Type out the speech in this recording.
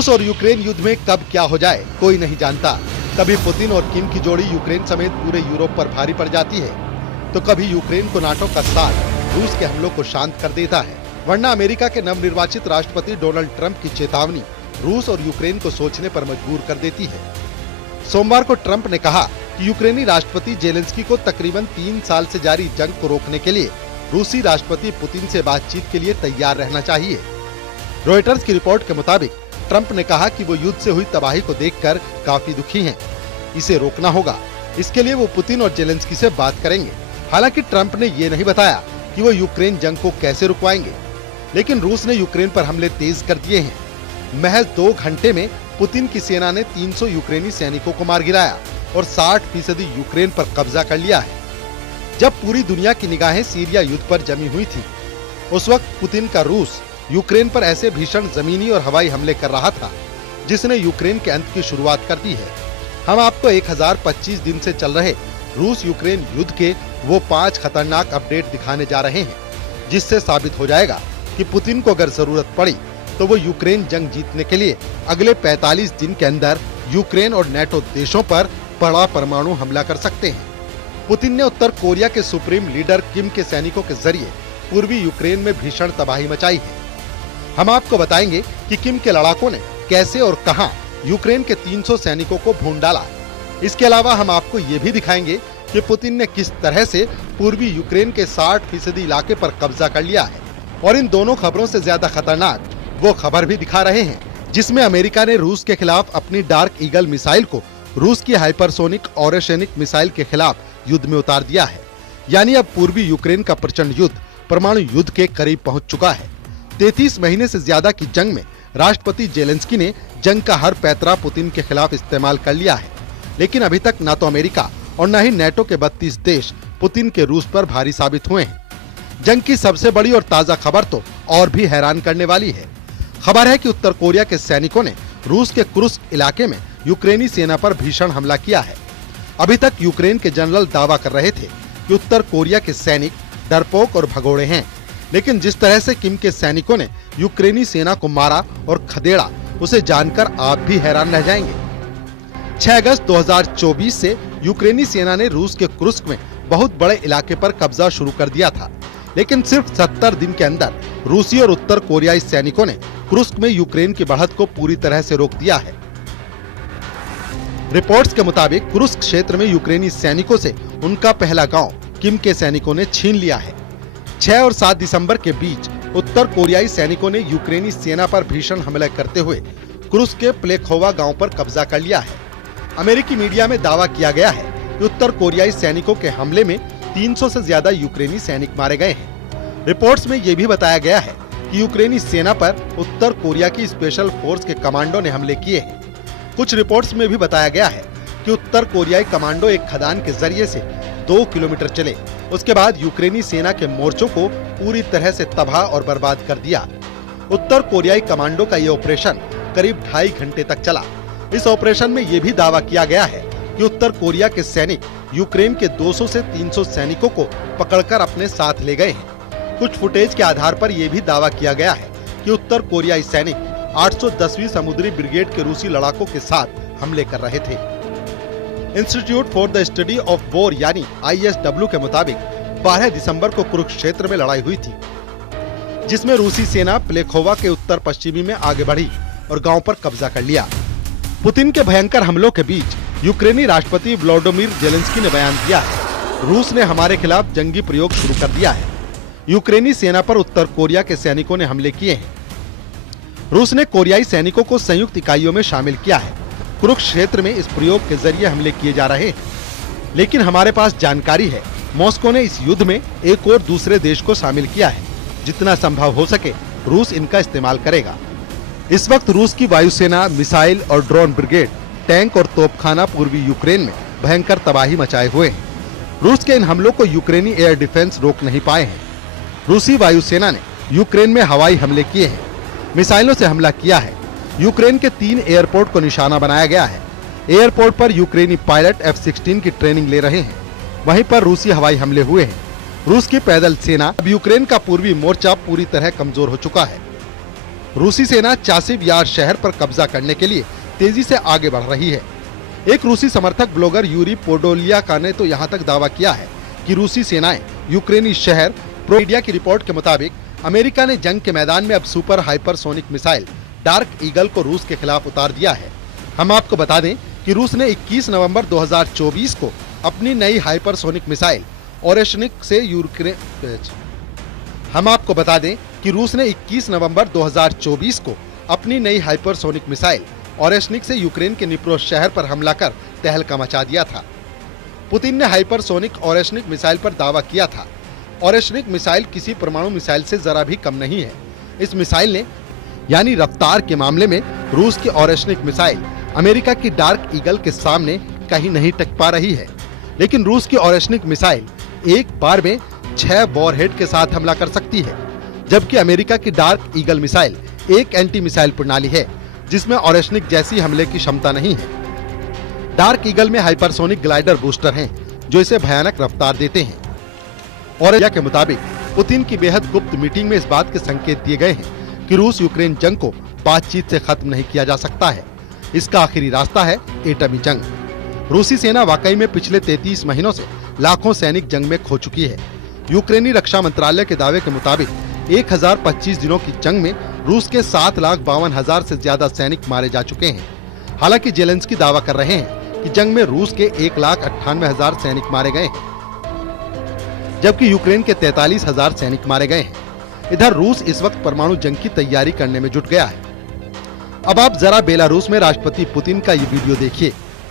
रूस और यूक्रेन युद्ध में कब क्या हो जाए कोई नहीं जानता। कभी पुतिन और किम की जोड़ी यूक्रेन समेत पूरे यूरोप पर भारी पड़ जाती है, तो कभी यूक्रेन को नाटो का साथ रूस के हमलों को शांत कर देता है। वरना अमेरिका के नवनिर्वाचित राष्ट्रपति डोनाल्ड ट्रंप की चेतावनी रूस और यूक्रेन को सोचने पर मजबूर कर देती है। सोमवार को ट्रंप ने कहा कि यूक्रेनी राष्ट्रपति जेलेंस्की को तकरीबन 3 साल से जारी जंग को रोकने के लिए रूसी राष्ट्रपति पुतिन से बातचीत के लिए तैयार रहना चाहिए। रॉयटर्स की रिपोर्ट के मुताबिक ट्रंप ने कहा कि वो युद्ध से हुई तबाही को देखकर काफी दुखी हैं। इसे रोकना होगा, इसके लिए वो पुतिन और जेलेंस्की से बात करेंगे। हालांकि ट्रंप ने ये नहीं बताया कि वो यूक्रेन जंग को कैसे रुकवाएंगे, लेकिन रूस ने यूक्रेन पर हमले तेज कर दिए हैं। महज 2 घंटे में पुतिन की सेना ने 300 यूक्रेनी सैनिकों को मार गिराया और 60% यूक्रेन पर कब्जा कर लिया है। जब पूरी दुनिया की निगाहें सीरिया युद्ध पर जमी हुई थी, उस वक्त पुतिन का रूस यूक्रेन पर ऐसे भीषण जमीनी और हवाई हमले कर रहा था जिसने यूक्रेन के अंत की शुरुआत कर दी है। हम आपको 1025 दिन से चल रहे रूस यूक्रेन युद्ध के वो 5 खतरनाक अपडेट दिखाने जा रहे हैं, जिससे साबित हो जाएगा कि पुतिन को अगर जरूरत पड़ी तो वो यूक्रेन जंग जीतने के लिए अगले 45 दिन के अंदर यूक्रेन और नेटो देशों पर बड़ा परमाणु हमला कर सकते हैं। पुतिन ने उत्तर कोरिया के सुप्रीम लीडर किम के सैनिकों के जरिए पूर्वी यूक्रेन में भीषण तबाही मचाई है। हम आपको बताएंगे कि किम के लड़ाकों ने कैसे और कहां यूक्रेन के 300 सैनिकों को भून डाला। इसके अलावा हम आपको ये भी दिखाएंगे कि पुतिन ने किस तरह से पूर्वी यूक्रेन के 60% इलाके पर कब्जा कर लिया है। और इन दोनों खबरों से ज्यादा खतरनाक वो खबर भी दिखा रहे हैं जिसमें अमेरिका ने रूस के खिलाफ अपनी डार्क ईगल मिसाइल को रूस की हाइपरसोनिक ओरेशेनिक मिसाइल के खिलाफ युद्ध में उतार दिया है। यानी अब पूर्वी यूक्रेन का प्रचंड युद्ध परमाणु युद्ध के करीब पहुंच चुका है। 33 महीने से ज्यादा की जंग में राष्ट्रपति जेलेंस्की ने जंग का हर पैतरा पुतिन के खिलाफ इस्तेमाल कर लिया है, लेकिन अभी तक न तो अमेरिका और न ही नेटो के 32 देश पुतिन के रूस पर भारी साबित हुए हैं। जंग की सबसे बड़ी और ताजा खबर तो और भी हैरान करने वाली है। खबर है कि उत्तर कोरिया के सैनिकों ने रूस के कुर्स्क इलाके में यूक्रेनी सेना पर भीषण हमला किया है। अभी तक यूक्रेन के जनरल दावा कर रहे थे कि उत्तर कोरिया के सैनिक डरपोक और भगोड़े हैं, लेकिन जिस तरह से किम के सैनिकों ने यूक्रेनी सेना को मारा और खदेड़ा, उसे जानकर आप भी हैरान रह जाएंगे। 6 अगस्त 2024 से यूक्रेनी सेना ने रूस के कुर्स्क में बहुत बड़े इलाके पर कब्जा शुरू कर दिया था, लेकिन सिर्फ 70 दिन के अंदर रूसी और उत्तर कोरियाई सैनिकों ने कुर्स्क में यूक्रेन की बढ़त को पूरी तरह से रोक दिया है। रिपोर्ट्स के मुताबिक कुर्स्क क्षेत्र में यूक्रेनी सैनिकों से उनका पहला गांव किम के सैनिकों ने छीन लिया है। 6 और 7 दिसंबर के बीच उत्तर कोरियाई सैनिकों ने यूक्रेनी सेना पर भीषण हमले करते हुए कुर्स्क के प्लेखोवा गांव पर कब्जा कर लिया है। अमेरिकी मीडिया में दावा किया गया है कि उत्तर कोरियाई सैनिकों के हमले में 300 से ज्यादा यूक्रेनी सैनिक मारे गए हैं। रिपोर्ट्स में ये भी बताया गया है कि यूक्रेनी सेना पर उत्तर कोरिया की स्पेशल फोर्स के कमांडो ने हमले किए हैं। कुछ रिपोर्ट्स में भी बताया गया है कि उत्तर कोरियाई कमांडो एक खदान के जरिए से 2 किलोमीटर चले, उसके बाद यूक्रेनी सेना के मोर्चों को पूरी तरह से तबाह और बर्बाद कर दिया। उत्तर कोरियाई कमांडो का ये ऑपरेशन करीब 2.5 घंटे तक चला। इस ऑपरेशन में ये भी दावा किया गया है कि उत्तर कोरिया के सैनिक यूक्रेन के 200 से 300 सैनिकों को पकड़कर अपने साथ ले गए हैं। कुछ फुटेज के आधार पर यह भी दावा किया गया है कि उत्तर कोरियाई सैनिक 810वीं समुद्री ब्रिगेड के रूसी लड़ाकों के साथ हमले कर रहे थे। Institute for the study of war यानी ISW के मुताबिक 12 दिसंबर को कुरुक्षेत्र में लड़ाई हुई थी, जिसमें रूसी सेना प्लेखोवा के उत्तर पश्चिमी में आगे बढ़ी और गांव पर कब्जा कर लिया। पुतिन के भयंकर हमलों के बीच यूक्रेनी राष्ट्रपति व्लादिमीर जेलेंस्की ने बयान दिया है, रूस ने हमारे खिलाफ जंगी प्रयोग शुरू कर दिया है। यूक्रेनी सेना पर उत्तर कोरिया के सैनिकों ने हमले किए हैं। रूस ने कोरियाई सैनिकों को संयुक्त इकाइयों में शामिल किया है। कुरुक्षेत्र में इस प्रयोग के जरिए हमले किए जा रहे हैं, लेकिन हमारे पास जानकारी है मॉस्को ने इस युद्ध में एक और दूसरे देश को शामिल किया है। जितना संभव हो सके रूस इनका इस्तेमाल करेगा। इस वक्त रूस की वायुसेना, मिसाइल और ड्रोन ब्रिगेड, टैंक और तोपखाना पूर्वी यूक्रेन में भयंकर तबाही मचाए हुए हैं। रूस के इन हमलों को यूक्रेनी एयर डिफेंस रोक नहीं पाए हैं। रूसी वायुसेना ने यूक्रेन में हवाई हमले किए हैं, मिसाइलों से हमला किया है। यूक्रेन के 3 एयरपोर्ट को निशाना बनाया गया है। एयरपोर्ट पर यूक्रेनी पायलट F-16 की ट्रेनिंग ले रहे हैं। वहीं पर रूसी हवाई हमले हुए हैं। रूस की पैदल सेना अब यूक्रेन का पूर्वी मोर्चा पूरी तरह कमजोर हो चुका है। रूसी सेना चासिव यार शहर पर कब्जा करने के लिए तेजी से आगे बढ़ रही है। एक रूसी समर्थक ब्लॉगर यूरी पोडोलियाका ने तो यहाँ तक दावा किया है कि रूसी सेनाएं यूक्रेनी शहर प्रो मीडिया की रिपोर्ट के मुताबिक अमेरिका ने जंग के मैदान में अब super hypersonic missile dark eagle को रूस के खिलाफ उतार दिया है। हम आपको बता दें कि रूस ने 21 नवंबर 2024 को अपनी नई हाइपरसोनिक मिसाइल ओरेशनिक से यूक्रेन के निप्रो शहर पर हमला कर तहलका मचा दिया था। पुतिन ने हाइपरसोनिक ओरेशनिक मिसाइल पर दावा किया था। ओरेशनिक मिसाइल किसी परमाणु मिसाइल से जरा भी कम नहीं है। इस मिसाइल ने यानी रफ्तार के मामले में रूस की ओरेशनिक मिसाइल अमेरिका की डार्क ईगल के सामने कहीं नहीं टक पा रही है। लेकिन रूस की ओरेशनिक मिसाइल एक बार में 6 वॉरहेड के साथ हमला कर सकती है, जबकि अमेरिका की डार्क ईगल मिसाइल एक एंटी मिसाइल प्रणाली है जिसमें ओरेशनिक जैसी हमले की क्षमता नहीं है। डार्क ईगल में हाइपरसोनिक ग्लाइडर बूस्टर हैं जो इसे भयानक रफ्तार देते हैं। और के मुताबिक पुतिन की बेहद गुप्त मीटिंग में इस बात के संकेत दिए गए हैं कि रूस यूक्रेन जंग को बातचीत से खत्म नहीं किया जा सकता है। इसका आखिरी रास्ता है एटमी जंग। रूसी सेना वाकई में पिछले 33 महीनों से लाखों सैनिक जंग में खो चुकी है। यूक्रेनी रक्षा मंत्रालय के दावे के मुताबिक 1025 दिनों की जंग में रूस के 7,52,000 से ज्यादा सैनिक मारे जा चुके हैं। हालांकि जेलेंस्की दावा कर रहे हैं कि जंग में रूस के 1,98,000 सैनिक मारे गए हैं, जबकि यूक्रेन के 43,000 सैनिक मारे गए हैं। इधर रूस इस वक्त परमाणु जंग की तैयारी करने में जुट गया है। अब आप जरा बेलारूस में राष्ट्रपति पुतिन का ये वीडियो देखिए।